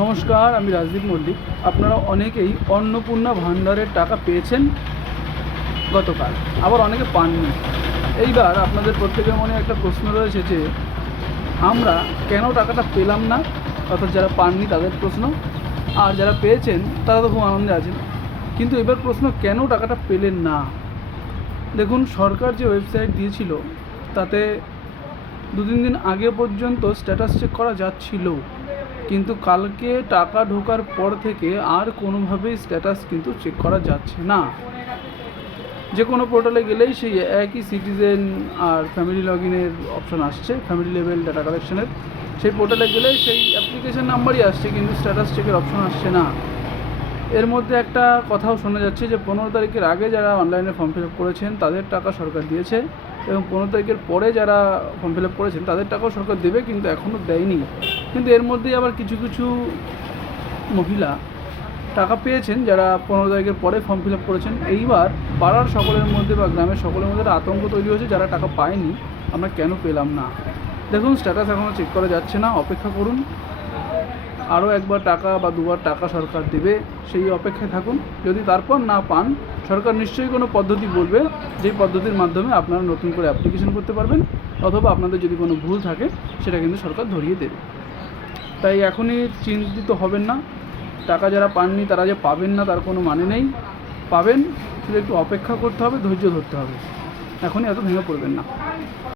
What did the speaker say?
নমস্কার, আমি রাজদীপ মল্লিক। আপনারা অনেকেই অন্নপূর্ণা ভাণ্ডারের টাকা পেয়েছেন গতকাল, আবার অনেকে পাননি। এইবার আপনাদের প্রত্যেকের মনে একটা প্রশ্ন রয়েছে যে আমরা কেন টাকাটা পেলাম না, অর্থাৎ যারা পাননি তাদের প্রশ্ন, আর যারা পেয়েছেন তারা তো খুব আনন্দে আছেন। কিন্তু এবার প্রশ্ন, কেন টাকাটা পেলেন না? দেখুন, সরকার যে ওয়েবসাইট দিয়েছিল তাতে 2-3 দিন আগে পর্যন্ত স্ট্যাটাস চেক করা যাচ্ছিল, কিন্তু কালকে টাকা ঢোকার পর থেকে আর কোনোভাবেই স্ট্যাটাস কিন্তু চেক করা যাচ্ছে না। যে কোনো পোর্টালে গেলেই সেই একই সিটিজেন আর ফ্যামিলি লগ ইনের অপশান আসছে, ফ্যামিলি লেভেল ডাটা কালেকশনের। সেই পোর্টালে গেলেই সেই অ্যাপ্লিকেশন নাম্বারই আসছে, কিন্তু স্ট্যাটাস চেকের অপশান আসছে না। এর মধ্যে একটা কথাও শোনা যাচ্ছে যে 15 তারিখের আগে যারা অনলাইনে ফর্ম ফিল আপ করেছেন তাদের টাকা সরকার দিয়েছে, এবং 15 তারিখের পরে যারা ফর্ম ফিল আপ করেছেন তাদের টাকাও সরকার দেবে, কিন্তু এখনও দেয়নি। কিন্তু এর মধ্যেই আবার কিছু কিছু মহিলা টাকা পেয়েছেন যারা 15 তারিখের পরে ফর্ম ফিল আপ করেছেন। এইবার পাড়ার সকলের মধ্যে বা গ্রামের সকলের মধ্যে একটা আতঙ্ক তৈরি হয়েছে, যারা টাকা পায়নি আমরা কেন পেলাম না। দেখুন, স্ট্যাটাস এখনও চেক করা যাচ্ছে না, অপেক্ষা করুন। আরও একবার টাকা বা দুবার টাকা সরকার দেবে, সেই অপেক্ষায় থাকুন। যদি তারপর না পান, সরকার নিশ্চয়ই কোনো পদ্ধতি বলবে, যেই পদ্ধতির মাধ্যমে আপনারা নতুন করে অ্যাপ্লিকেশন করতে পারবেন, অথবা আপনাদের যদি কোনো ভুল থাকে সেটা কিন্তু সরকার ধরিয়ে দেবে। তাই এখনই চিন্তিত হবেন না। টাকা যারা পাননি তারা যে পাবেন না তার কোনো মানে নেই, পাবেন, শুধু একটু অপেক্ষা করতে হবে, ধৈর্য ধরতে হবে। এখনই এত ভেঙে পড়বেন না।